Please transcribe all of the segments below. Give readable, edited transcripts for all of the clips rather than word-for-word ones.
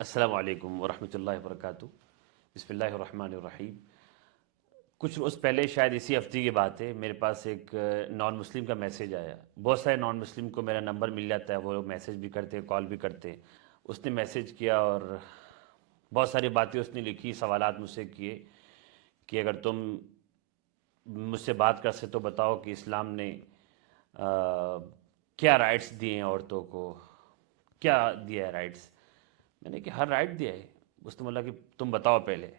السلام علیکم ورحمۃ اللہ وبرکاتہ۔ بسم اللہ الرحمن الرحیم۔ کچھ روز پہلے، شاید اسی ہفتے کی بات ہے، میرے پاس ایک نان مسلم کا میسیج آیا۔ بہت سارے نان مسلم کو میرا نمبر مل جاتا ہے، وہ میسیج بھی کرتے ہیں، کال بھی کرتے ہیں۔ اس نے میسیج کیا اور بہت ساری باتیں اس نے لکھی، سوالات مجھ سے کیے کہ اگر تم مجھ سے بات کر سکتے تو بتاؤ کہ اسلام نے کیا رائٹس دیے ہیں عورتوں کو، کیا دیا ہے رائٹس۔ میں نے کہ ہر رائٹ دیا ہے۔ اس نے بولا کہ تم بتاؤ پہلے۔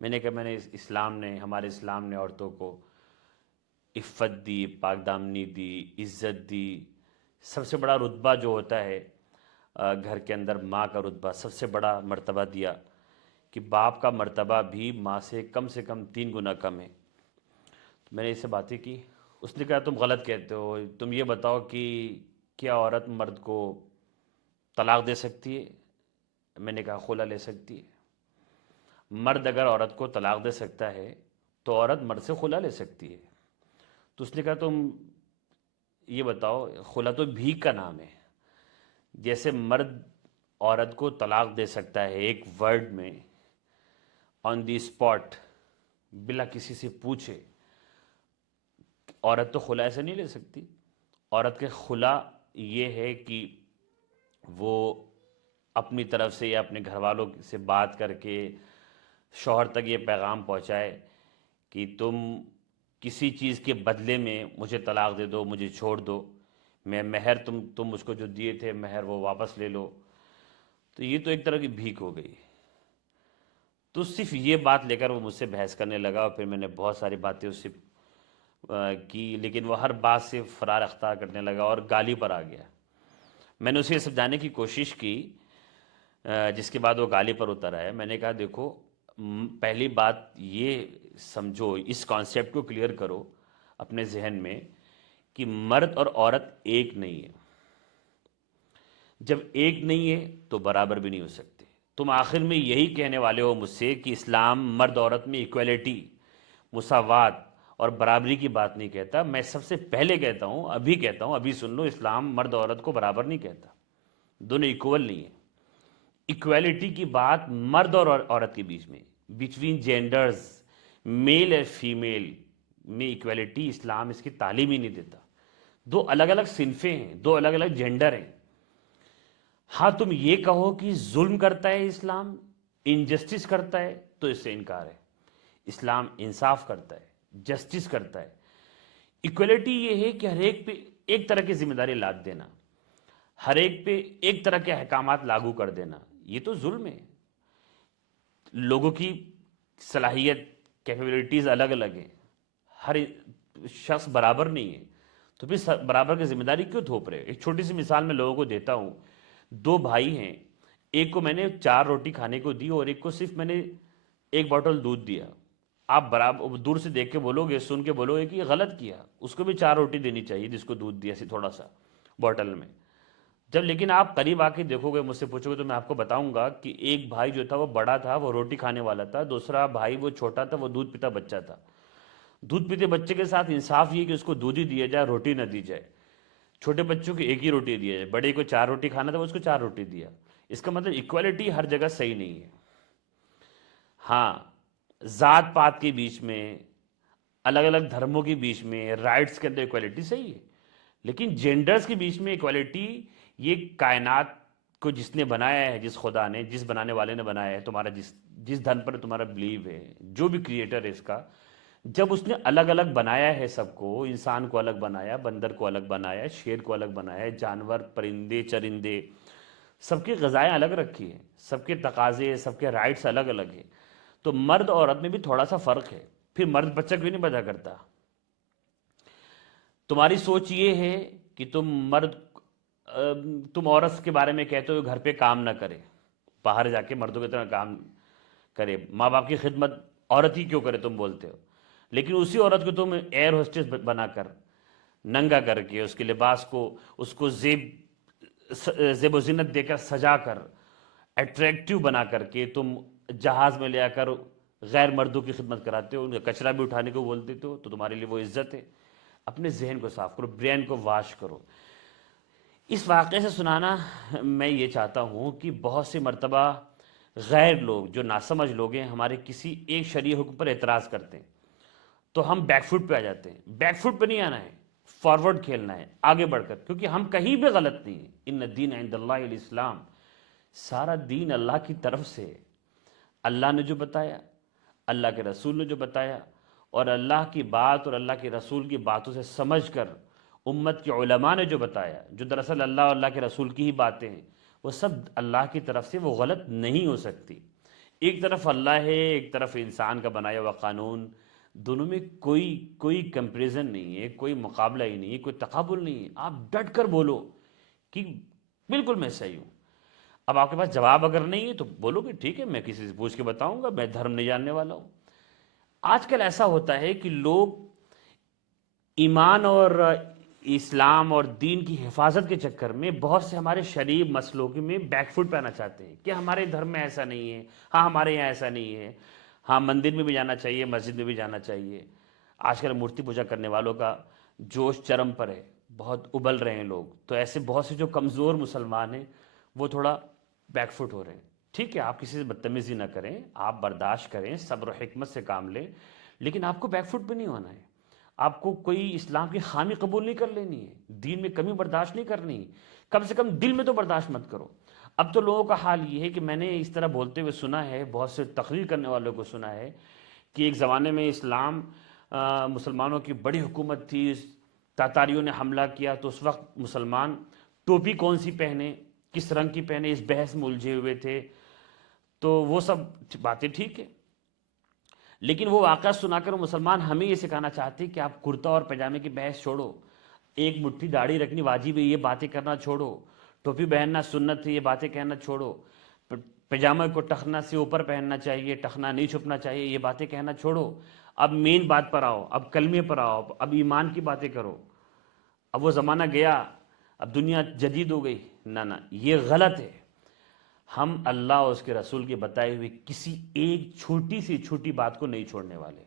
میں نے کہا میں نے ہمارے اسلام نے عورتوں کو عفت دی، پاک دامنی دی، عزت دی۔ سب سے بڑا رتبہ جو ہوتا ہے گھر کے اندر، ماں کا رتبہ سب سے بڑا مرتبہ دیا کہ باپ کا مرتبہ بھی ماں سے کم 3 گنا کم ہے۔ تو میں نے اس سے باتیں کی۔ اس نے کہا تم غلط کہتے ہو، تم یہ بتاؤ کہ کیا عورت مرد کو طلاق دے سکتی ہے؟ میں نے کہا خلا لے سکتی ہے۔ مرد اگر عورت کو طلاق دے سکتا ہے تو عورت مرد سے خلا لے سکتی ہے۔ تو اس نے کہا تم یہ بتاؤ، خلا تو بھیک کا نام ہے۔ جیسے مرد عورت کو طلاق دے سکتا ہے ایک ورڈ میں، آن دی اسپاٹ، بلا کسی سے پوچھے، عورت تو خلا ایسے نہیں لے سکتی۔ عورت کے خلا یہ ہے کہ وہ اپنی طرف سے یا اپنے گھر والوں سے بات کر کے شوہر تک یہ پیغام پہنچائے کہ تم کسی چیز کے بدلے میں مجھے طلاق دے دو، مجھے چھوڑ دو، میں مہر تم مجھ کو جو دیے تھے مہر وہ واپس لے لو۔ تو یہ تو ایک طرح کی بھیک ہو گئی۔ تو صرف یہ بات لے کر وہ مجھ سے بحث کرنے لگا، اور پھر میں نے بہت ساری باتیں اس سے کی، لیکن وہ ہر بات سے فرار اختیار کرنے لگا اور گالی پر آ گیا۔ میں نے اسے یہ سمجھانے کی کوشش کی، جس کے بعد وہ گالی پر اتر آیا۔ میں نے کہا دیکھو، پہلی بات یہ سمجھو، اس کانسیپٹ کو کلیئر کرو اپنے ذہن میں کہ مرد اور عورت ایک نہیں ہے۔ جب ایک نہیں ہے تو برابر بھی نہیں ہو سکتے۔ تم آخر میں یہی کہنے والے ہو مجھ سے کہ اسلام مرد عورت میں ایکویلٹی، مساوات اور برابری کی بات نہیں کہتا۔ میں سب سے پہلے کہتا ہوں، ابھی سن لو، اسلام مرد عورت کو برابر نہیں کہتا، دونوں ایکول نہیں ہیں۔ ایکویلٹی کی بات مرد اور عورت کے بیچ میں، بٹوین جینڈرز، میل اور فیمیل میں ایکویلٹی، اسلام اس کی تعلیم ہی نہیں دیتا۔ دو الگ الگ صنفیں ہیں، دو الگ الگ جینڈر ہیں۔ ہاں تم یہ کہو کہ ظلم کرتا ہے اسلام، انجسٹس کرتا ہے، تو اس سے انکار ہے۔ اسلام انصاف کرتا ہے، جسٹس کرتا ہے۔ ایکویلٹی یہ ہے کہ ہر ایک پہ ایک طرح کی ذمہ داری لاد دینا، ہر ایک پہ ایک طرح کے احکامات لاگو کر دینا، یہ تو ظلم ہے۔ لوگوں کی صلاحیت، کیپیبلٹیز الگ الگ ہیں، ہر شخص برابر نہیں ہے، تو پھر برابر کی ذمہ داری کیوں تھوپ رہے؟ ایک چھوٹی سی مثال میں لوگوں کو دیتا ہوں۔ 2 بھائی ہیں، ایک کو میں نے 4 روٹی کھانے کو دی اور ایک کو صرف میں نے 1 بوتل دودھ دیا۔ آپ برابر دور سے دیکھ کے بولو گے، سن کے بولو گے کہ یہ غلط کیا، اس کو بھی 4 روٹی دینی چاہیے جس کو دودھ دیا تھوڑا سا بوتل میں۔ جب لیکن آپ قریب آ کے دیکھو گے، مجھ سے پوچھو گے، تو میں آپ کو بتاؤں گا کہ ایک بھائی جو تھا وہ بڑا تھا، وہ روٹی کھانے والا تھا، دوسرا بھائی وہ چھوٹا تھا، وہ دودھ پیتا بچہ تھا۔ دودھ پیتے بچے کے ساتھ انصاف یہ کہ اس کو دودھ ہی دیا جائے، روٹی نہ دی جائے۔ چھوٹے بچوں کو ایک ہی روٹی دیا جائے، بڑے کو 4 روٹی کھانا تھا، وہ اس کو 4 روٹی دیا۔ اس کا مطلب ایکویلٹی ہر جگہ صحیح نہیں ہے۔ ہاں، ذات پات کے بیچ میں، الگ الگ دھرموں کے بیچ میں، رائٹس کے اندر ایکویلٹی صحیح ہے، لیکن جینڈرز کے بیچ میں ایکویلٹی، یہ کائنات کو جس نے بنایا ہے، جس خدا نے، جس بنانے والے نے بنایا ہے، تمہارا جس دھن پر تمہارا بلیو ہے، جو بھی کریٹر ہے اس کا، جب اس نے الگ الگ بنایا ہے سب کو، انسان کو الگ بنایا، بندر کو الگ بنایا، شیر کو الگ بنایا، جانور، پرندے، چرندے، سب کی غذائیں الگ رکھی ہیں، سب کے تقاضے، سب کے رائٹس الگ الگ ہیں۔ تو مرد اور عورت میں بھی تھوڑا سا فرق ہے۔ پھر مرد بچہ کیوں نہیں پیدا کرتا؟ تمہاری سوچ یہ ہے کہ تم عورت کے بارے میں کہتے ہو گھر پہ کام نہ کرے، باہر جا کے مردوں کی طرح کام کرے، ماں باپ کی خدمت عورت ہی کیوں کرے تم بولتے ہو، لیکن اسی عورت کو تم ایئر ہوسٹس بنا کر، ننگا کر کے، اس کے لباس کو، اس کو زیب و زینت دے کر، سجا کر، اٹریکٹیو بنا کر کے تم جہاز میں لے آ کر غیر مردوں کی خدمت کراتے ہو، ان کا کچرا بھی اٹھانے کو بول دیتے ہو، تو تمہارے لیے وہ عزت ہے؟ اپنے ذہن کو صاف کرو، برین کو واش کرو۔ اس واقعے سے سنانا میں یہ چاہتا ہوں کہ بہت سی مرتبہ غیر لوگ جو ناسمجھ لوگ ہیں ہمارے کسی ایک شرعی حکم پر اعتراض کرتے ہیں تو ہم بیک فٹ پہ آ جاتے ہیں. بیک فٹ پہ نہیں آنا ہے، فارورڈ کھیلنا ہے آگے بڑھ کر، کیونکہ ہم کہیں بھی غلط نہیں ہیں. ان الدین عند اللہ الاسلام، سارا دین اللہ کی طرف سے ہے. اللہ نے جو بتایا، اللہ کے رسول نے جو بتایا، اور اللہ کی بات اور اللہ کے رسول کی باتوں سے سمجھ کر امت کے علماء نے جو بتایا، جو دراصل اللہ اور اللہ کے رسول کی ہی باتیں ہیں، وہ سب اللہ کی طرف سے، وہ غلط نہیں ہو سکتی. ایک طرف اللہ ہے، ایک طرف انسان کا بنایا ہوا قانون، دونوں میں کوئی کمپیریزن نہیں ہے، کوئی مقابلہ ہی نہیں ہے، کوئی تقابل نہیں ہے. آپ ڈٹ کر بولو کہ بالکل میں صحیح ہوں. اب آپ کے پاس جواب اگر نہیں ہے تو بولو کہ ٹھیک ہے، میں کسی سے پوچھ کے بتاؤں گا، میں دھرم نہیں جاننے والا ہوں. آج کل ایسا ہوتا ہے کہ لوگ ایمان اور اسلام اور دین کی حفاظت کے چکر میں بہت سے ہمارے شرعی مسئلوں میں بیک فٹ پہ آنا چاہتے ہیں کہ ہمارے دھرم میں ایسا نہیں ہے، ہاں ہمارے یہاں ایسا نہیں ہے، ہاں مندر میں بھی جانا چاہیے، مسجد میں بھی جانا چاہیے. آج کل مورتی پوجا کرنے والوں کا جوش چرم پر ہے، بہت ابل رہے ہیں لوگ. تو ایسے بہت سے جو کمزور مسلمان ہیں وہ تھوڑا بیک فٹ ہو رہے ہیں. ٹھیک ہے، آپ کسی سے بدتمیزی نہ کریں، آپ برداشت کریں، صبر و حکمت سے کام لیں، لیکن آپ کو بیک فٹ پہ نہیں ہونا ہے. آپ کو کوئی اسلام کی خامی قبول نہیں کر لینی ہے، دین میں کمی برداشت نہیں کرنی، کم سے کم دل میں تو برداشت مت کرو. اب تو لوگوں کا حال یہ ہے کہ میں نے اس طرح بولتے ہوئے سنا ہے، بہت سے تقریر کرنے والوں کو سنا ہے کہ ایک زمانے میں اسلام مسلمانوں کی بڑی حکومت تھی، تاتاریوں نے حملہ کیا تو اس وقت مسلمان ٹوپی کون سی پہنے، کس رنگ کی پہنے، اس بحث میں الجھے ہوئے تھے. تو وہ سب باتیں ٹھیک ہے، لیکن وہ واقعہ سنا کر مسلمان ہمیں یہ سکھانا چاہتے ہیں کہ آپ کرتا اور پاجامے کی بحث چھوڑو، ایک مٹھی داڑھی رکھنی واجب ہے یہ باتیں کرنا چھوڑو، ٹوپی پہننا سنت ہے یہ باتیں کہنا چھوڑو، پاجامہ کو ٹخنا سے اوپر پہننا چاہیے، ٹخنا نہیں چھپنا چاہیے، یہ باتیں کہنا چھوڑو. اب مین بات پر آؤ، اب کلمے پر آؤ، اب ایمان کی باتیں کرو. اب وہ زمانہ گیا، اب دنیا جدید ہو گئی. نہ یہ غلط ہے. ہم اللہ اور اس کے رسول کے بتائے ہوئے کسی ایک چھوٹی سی چھوٹی بات کو نہیں چھوڑنے والے.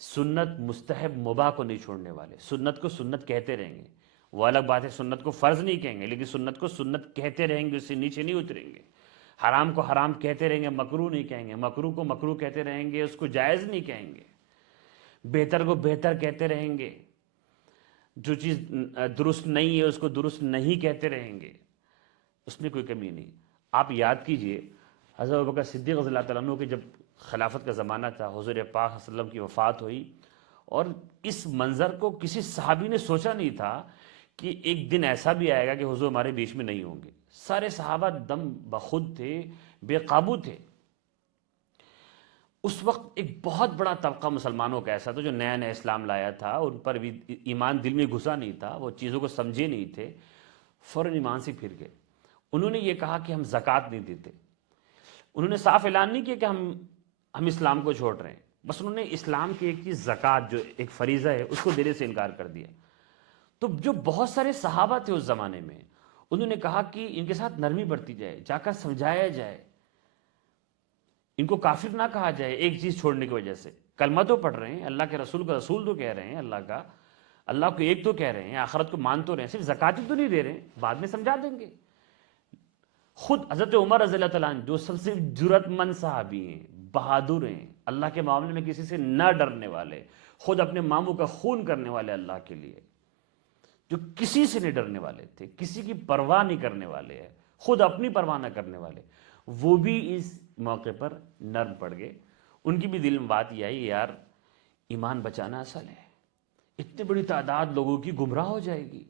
سنت مستحب مباح کو نہیں چھوڑنے والے. سنت کو سنت کہتے رہیں گے. وہ الگ بات ہے سنت کو فرض نہیں کہیں گے، لیکن سنت کو سنت کہتے رہیں گے، اس سے نیچے نہیں اتریں گے. حرام کو حرام کہتے رہیں گے، مکروہ نہیں کہیں گے. مکروہ کو مکروہ کہتے رہیں گے، اس کو جائز نہیں کہیں گے. بہتر کو بہتر کہتے رہیں گے، جو چیز درست نہیں ہے اس کو درست نہیں کہتے رہیں گے. اس میں کوئی کمی نہیں. آپ یاد کیجئے حضرت ابوبکر صدیق رضی اللہ تعالیٰ عنہ کے جب خلافت کا زمانہ تھا، حضور پاک صلی اللہ علیہ وسلم کی وفات ہوئی، اور اس منظر کو کسی صحابی نے سوچا نہیں تھا کہ ایک دن ایسا بھی آئے گا کہ حضور ہمارے بیچ میں نہیں ہوں گے. سارے صحابہ دم بخود تھے، بے قابو تھے. اس وقت ایک بہت بڑا طبقہ مسلمانوں کا ایسا تھا جو نیا نیا اسلام لایا تھا، ان پر بھی ایمان دل میں گھسا نہیں تھا، وہ چیزوں کو سمجھے نہیں تھے، فوراً ایمان سے پھر گئے. انہوں نے یہ کہا کہ ہم زکوٰۃ نہیں دیتے. انہوں نے صاف اعلان نہیں کیا کہ ہم اسلام کو چھوڑ رہے ہیں، بس انہوں نے اسلام کی ایک چیز زکوٰۃ جو ایک فریضہ ہے اس کو دینے سے انکار کر دیا. تو جو بہت سارے صحابہ تھے اس زمانے میں، انہوں نے کہا کہ ان کے ساتھ نرمی برتی جائے، جا کر سمجھایا جائے، ان کو کافر نہ کہا جائے ایک چیز چھوڑنے کی وجہ سے. کلمہ تو پڑھ رہے ہیں، اللہ کے رسول کا رسول تو کہہ رہے ہیں، اللہ کو ایک تو کہہ رہے ہیں، آخرت کو مان تو رہے ہیں، صرف زکوٰۃ تو نہیں دے رہے ہیں، بعد میں سمجھا دیں گے. خود حضرت عمر رضی اللہ تعالیٰ عنہ جو سب سے جرأت مند صحابی ہیں، بہادر ہیں، اللہ کے معاملے میں کسی سے نہ ڈرنے والے، خود اپنے ماموں کا خون کرنے والے اللہ کے لیے، جو کسی سے نہیں ڈرنے والے تھے، کسی کی پرواہ نہیں کرنے والے ہیں، خود اپنی پرواہ نہ کرنے والے، وہ بھی اس موقع پر نرم پڑ گئے. ان کی بھی دل میں بات یہ آئی، یار ایمان بچانا اصل ہے، اتنی بڑی تعداد لوگوں کی گمراہ ہو جائے گی،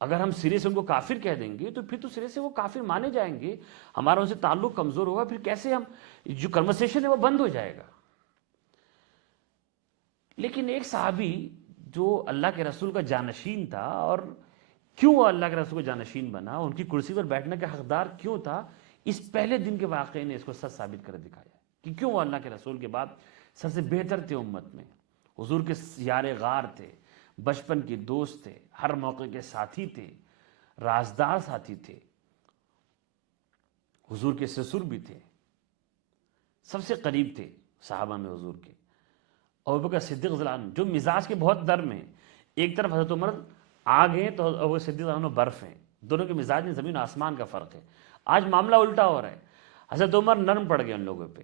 اگر ہم سرے سے ان کو کافر کہہ دیں گے تو پھر تو سرے سے وہ کافر مانے جائیں گے، ہمارا ان سے تعلق کمزور ہوگا، پھر کیسے ہم جو کنورسیشن ہے وہ بند ہو جائے گا. لیکن ایک صحابی جو اللہ کے رسول کا جانشین تھا، اور کیوں وہ اللہ کے رسول کا جانشین بنا، ان کی کرسی پر بیٹھنے کا حقدار کیوں تھا، اس پہلے دن کے واقعے نے اس کو سچ ثابت کر دکھایا کہ کیوں وہ اللہ کے رسول کے بعد سب سے بہتر تھے امت میں. حضور کے یار غار تھے، بچپن کے دوست تھے، ہر موقع کے ساتھی تھے، رازدار ساتھی تھے، حضور کے سسر بھی تھے، سب سے قریب تھے صحابہ میں حضور کے. ابوبکر صدیق رضی اللہ عنہ جو مزاج کے بہت نرم ہیں، ایک طرف حضرت عمر آگ ہیں تو ابوبکر صدیق رضی اللہ عنہ برف ہیں، دونوں کے مزاج میں زمین و آسمان کا فرق ہے. آج معاملہ الٹا ہو رہا ہے. حضرت عمر نرم پڑ گئے ان لوگوں پہ،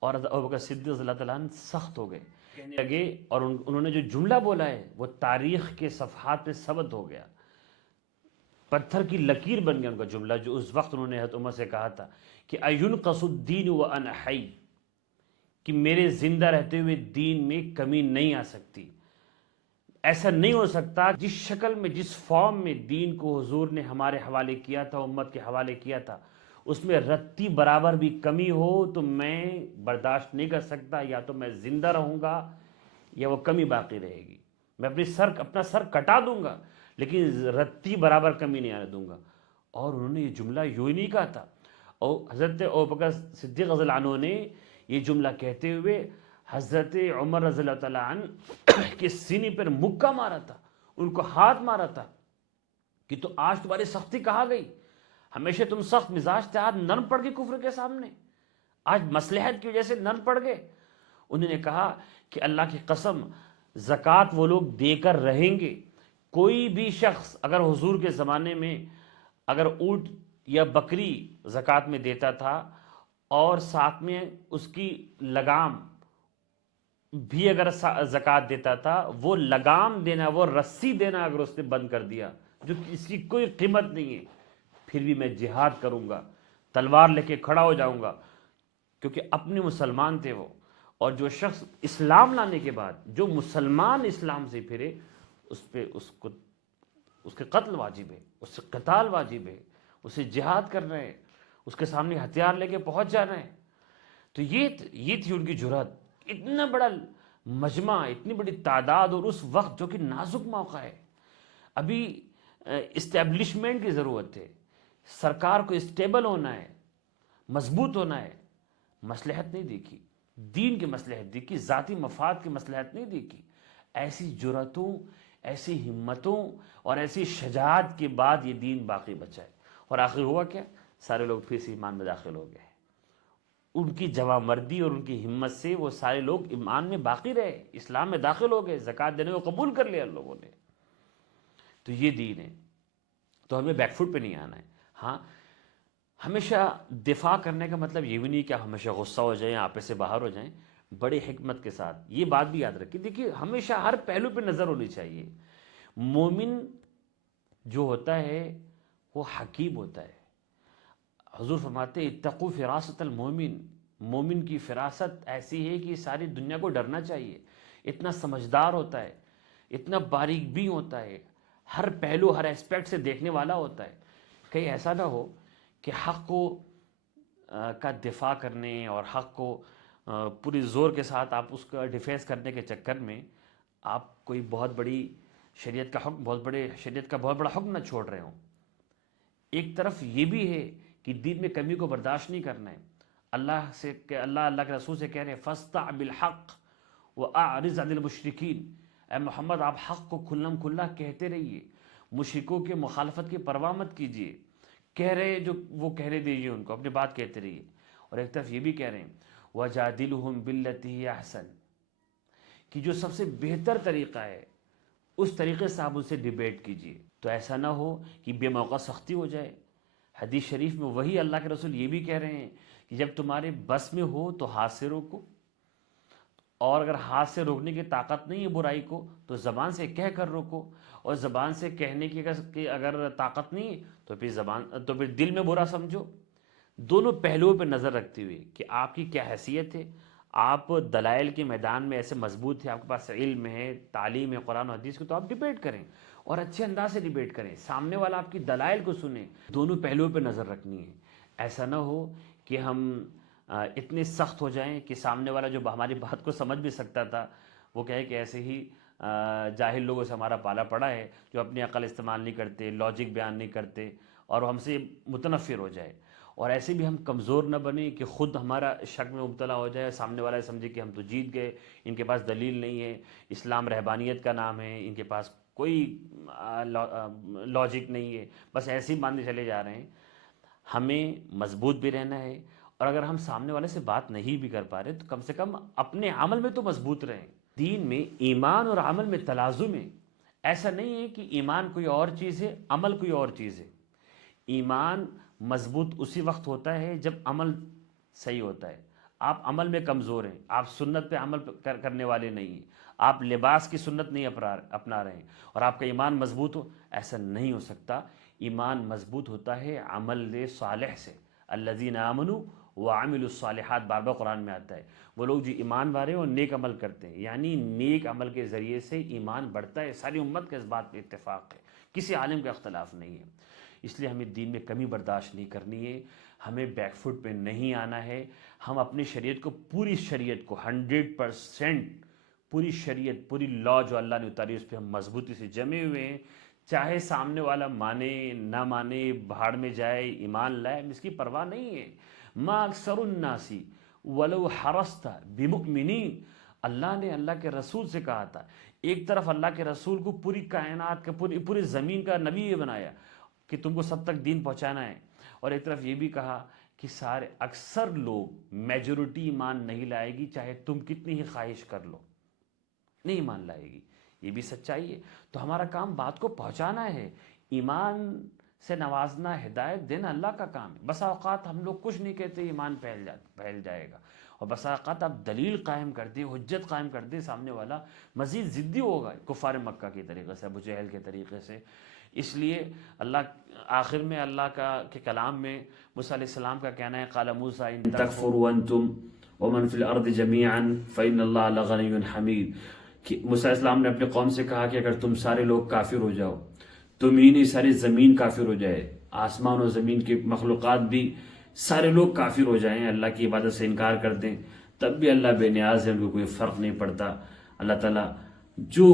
اور حضرت ابوبکر صدیق رضی اللہ تعالیٰ عنہ سخت ہو گئے، کہنے لگے، اور انہوں نے جو جملہ بولا ہے وہ تاریخ کے صفحات پہ ثبت ہو گیا، پتھر کی لکیر بن گیا ان کا جملہ، جو اس وقت انہوں نے حضرت عمر سے کہا تھا کہ اَيُنْقَصُ الدِّينُ وَأَنَا حَيٌّ، کہ میرے زندہ رہتے ہوئے دین میں کمی نہیں آ سکتی، ایسا نہیں ہو سکتا جس شکل میں، جس فارم میں دین کو حضور نے ہمارے حوالے کیا تھا، امت کے حوالے کیا تھا، اس میں رتی برابر بھی کمی ہو تو میں برداشت نہیں کر سکتا، یا تو میں زندہ رہوں گا یا وہ کمی باقی رہے گی، میں اپنا سر کٹا دوں گا لیکن رتی برابر کمی نہیں آنے دوں گا۔ اور انہوں نے یہ جملہ یوں ہی نہیں کہا تھا، اور حضرت ابوبکر صدیق رضی اللہ عنہ نے یہ جملہ کہتے ہوئے حضرت عمر رضی اللہ تعالیٰ عنہ کے سینے پر مکہ مارا تھا، ان کو ہاتھ مارا تھا کہ تو آج تمہاری سختی کہاں گئی، ہمیشہ تم سخت مزاج تھے، آج نرم پڑ گئے کفر کے سامنے، آج مصلحت کی وجہ سے نرم پڑ گئے۔ انہوں نے کہا کہ اللہ کی قسم، زکوٰۃ وہ لوگ دے کر رہیں گے، کوئی بھی شخص اگر حضور کے زمانے میں اگر اونٹ یا بکری زکوٰۃ میں دیتا تھا اور ساتھ میں اس کی لگام بھی اگر زکوٰۃ دیتا تھا، وہ لگام دینا، وہ رسی دینا اگر اس نے بند کر دیا جو اس کی کوئی قیمت نہیں ہے، پھر بھی میں جہاد کروں گا، تلوار لے کے کھڑا ہو جاؤں گا، کیونکہ اپنے مسلمان تھے وہ۔ اور جو شخص اسلام لانے کے بعد جو مسلمان اسلام سے پھرے، اس پہ اس کے قتل واجب ہے، اس سے قتال واجب ہے، اسے جہاد کر رہے ہیں، اس کے سامنے ہتھیار لے کے پہنچ جا رہے ہیں۔ تو یہ تھی ان کی جرأت، اتنا بڑا مجمع، اتنی بڑی تعداد، اور اس وقت جو کہ نازک موقع ہے، ابھی اسٹیبلشمنٹ کی ضرورت ہے، سرکار کو اسٹیبل ہونا ہے، مضبوط ہونا ہے، مصلحت نہیں دیکھی، دین کی مصلحت دیکھی، ذاتی مفاد کی مصلحت نہیں دیکھی۔ ایسی جرأتوں، ایسی ہمتوں اور ایسی شجاعت کے بعد یہ دین باقی بچا ہے، اور آخر ہوا کیا؟ سارے لوگ پھر سے ایمان میں داخل ہو گئے، ان کی جواں مردی اور ان کی ہمت سے وہ سارے لوگ ایمان میں باقی رہے، اسلام میں داخل ہو گئے، زکوٰۃ دینے کو قبول کر لیا ان لوگوں نے۔ تو یہ دین ہے، تو ہمیں بیک فٹ پہ نہیں آنا ہے۔ ہاں، ہمیشہ دفاع کرنے کا مطلب یہ بھی نہیں کہ ہمیشہ غصہ ہو جائیں، آپے سے باہر ہو جائیں، بڑی حکمت کے ساتھ یہ بات بھی یاد رکھیں۔ دیکھیے، ہمیشہ ہر پہلو پہ نظر ہونی چاہیے۔ مومن جو ہوتا ہے وہ حکیم ہوتا ہے۔ حضور فرماتے ہیں اتقوا فراست المومن، مومن کی فراست ایسی ہے کہ ساری دنیا کو ڈرنا چاہیے، اتنا سمجھدار ہوتا ہے، اتنا باریک بھی ہوتا ہے، ہر پہلو، ہر ایسپیکٹ سے دیکھنے والا ہوتا ہے۔ کہیں ایسا نہ ہو کہ حق کو کا دفاع کرنے اور حق کو پوری زور کے ساتھ آپ اس کا ڈیفینس کرنے کے چکر میں آپ کوئی بہت بڑی شریعت کا بہت بڑا حکم نہ چھوڑ رہے ہوں۔ ایک طرف یہ بھی ہے کہ دین میں کمی کو برداشت نہیں کرنا ہے۔ اللہ کے رسول سے کہہ رہے ہیں فاصدع بالحق واعرض عن المشرکین، اے محمد آپ حق کو کھلم کھلا کہتے رہیے، مشرکوں کے مخالفت کی پرواہ مت کیجیے، کہہ رہے جو وہ کہنے دیجیے ان کو، اپنی بات کہتے رہیے۔ اور ایک طرف یہ بھی کہہ رہے ہیں وَجَادِلْهُمْ بِالَّتِي هِيَ أَحْسَنُ، کہ جو سب سے بہتر طریقہ ہے اس طریقے سے آپ ان سے ڈیبیٹ کیجیے، تو ایسا نہ ہو کہ بے موقع سختی ہو جائے۔ حدیث شریف میں وہی اللہ کے رسول یہ بھی کہہ رہے ہیں کہ جب تمہارے بس میں ہو تو ہاتھ سے روکو، اور اگر ہاتھ سے روکنے کی طاقت نہیں ہے برائی کو تو زبان سے کہہ کر روکو، اور زبان سے کہنے کی اگر طاقت نہیں ہے تو پھر دل میں برا سمجھو۔ دونوں پہلوؤں پہ نظر رکھتے ہوئے کہ آپ کی کیا حیثیت ہے، آپ دلائل کے میدان میں ایسے مضبوط ہیں، آپ کے پاس علم ہے، تعلیم ہے قرآن و حدیث کی، تو آپ ڈیبیٹ کریں اور اچھے انداز سے ڈیبیٹ کریں، سامنے والا آپ کی دلائل کو سنیں۔ دونوں پہلوؤں پہ نظر رکھنی ہے۔ ایسا نہ ہو کہ ہم اتنے سخت ہو جائیں کہ سامنے والا جو ہماری بات کو سمجھ بھی سکتا تھا وہ کہے کہ ایسے ہی جاہل لوگوں سے ہمارا پالا پڑا ہے، جو اپنی عقل استعمال نہیں کرتے، لاجک بیان نہیں کرتے، اور ہم سے متنفر ہو جائے۔ اور ایسے بھی ہم کمزور نہ بنیں کہ خود ہمارا شک میں مبتلا ہو جائے، سامنے والا سمجھے کہ ہم تو جیت گئے، ان کے پاس دلیل نہیں ہے، اسلام رہبانیت کا نام ہے، ان کے پاس کوئی لاجک نہیں ہے، بس ایسے ہی مانتے چلے جا رہے ہیں۔ ہمیں مضبوط بھی رہنا ہے، اور اگر ہم سامنے والے سے بات نہیں بھی کر پا رہے تو کم سے کم اپنے عمل میں تو مضبوط رہیں۔ دین میں ایمان اور عمل میں تلازم ہے، ایسا نہیں ہے کہ ایمان کوئی اور چیز ہے، عمل کوئی اور چیز ہے۔ ایمان مضبوط اسی وقت ہوتا ہے جب عمل صحیح ہوتا ہے. آپ عمل میں کمزور ہیں، آپ سنت پہ عمل کرنے والے نہیں ہیں، آپ لباس کی سنت نہیں اپنا رہے ہیں اور آپ کا ایمان مضبوط ہو، ایسا نہیں ہو سکتا. ایمان مضبوط ہوتا ہے عمل صالح سے. الذین آمنوا وعملوا الصالحات بار بار قرآن میں آتا ہے. وہ لوگ جو ایمان والے اور نیک عمل کرتے ہیں، یعنی نیک عمل کے ذریعے سے ایمان بڑھتا ہے. ساری امت کا اس بات پہ اتفاق ہے، کسی عالم کا اختلاف نہیں ہے. اس لیے ہمیں دین میں کمی برداشت نہیں کرنی ہے، ہمیں بیک فٹ پہ نہیں آنا ہے. ہم اپنی شریعت کو، پوری شریعت کو 100% پوری شریعت، پوری لا جو اللہ نے اتاری اس پہ ہم مضبوطی سے جمے ہوئے ہیں. چاہے سامنے والا مانے نہ مانے، بھاڑ میں جائے ایمان لائے، ہم اس کی پرواہ نہیں ہے. ما اکثر الناس ولو حرصت بمؤمنین. اللہ نے اللہ کے رسول سے کہا تھا، ایک طرف اللہ کے رسول کو پوری کائنات کا، پوری زمین کا نبی یہ بنایا کہ تم کو سب تک دین پہنچانا ہے، اور ایک طرف یہ بھی کہا کہ سارے اکثر لوگ، میجورٹی ایمان نہیں لائے گی، چاہے تم کتنی ہی خواہش کر لو، نہیں ایمان لائے گی. یہ بھی سچائی ہے. تو ہمارا کام بات کو پہنچانا ہے. ایمان سے نوازنا، ہدایت دینا اللہ کا کام ہے. بسا اوقات ہم لوگ کچھ نہیں کہتے، ایمان پھیل جائے گا، اور بسا اوقات آپ دلیل قائم کر دیں، حجت قائم کر دیں، سامنے والا مزید ضدی ہوگا، کفار مکہ کے طریقے سے، ابو جہل کے طریقے سے. اس لیے اللہ آخر میں اللہ کے کلام میں موسیٰ علیہ السلام کا کہنا ہے، قال موسیٰ ان تکفروا انتم ومن فی الارض جميعا فإن اللہ لغنی حمید. کہ موسیٰ علیہ السلام نے اپنی قوم سے کہا کہ اگر تم سارے لوگ کافر ہو جاؤ، تم ہی نہیں ساری زمین کافر ہو جائے، آسمان و زمین کی مخلوقات بھی سارے لوگ کافر ہو جائیں، اللہ کی عبادت سے انکار کر دیں، تب بھی اللہ بے نیاز ہے، ان کو کوئی فرق نہیں پڑتا. اللہ تعالیٰ جو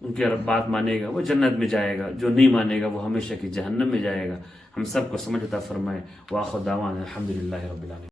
ان کے بات مانے گا وہ جنت میں جائے گا، جو نہیں مانے گا وہ ہمیشہ کی جہنم میں جائے گا. ہم سب کو سمجھ عطا فرمائے. وآخر دعوانا الحمدللہ رب العالمین.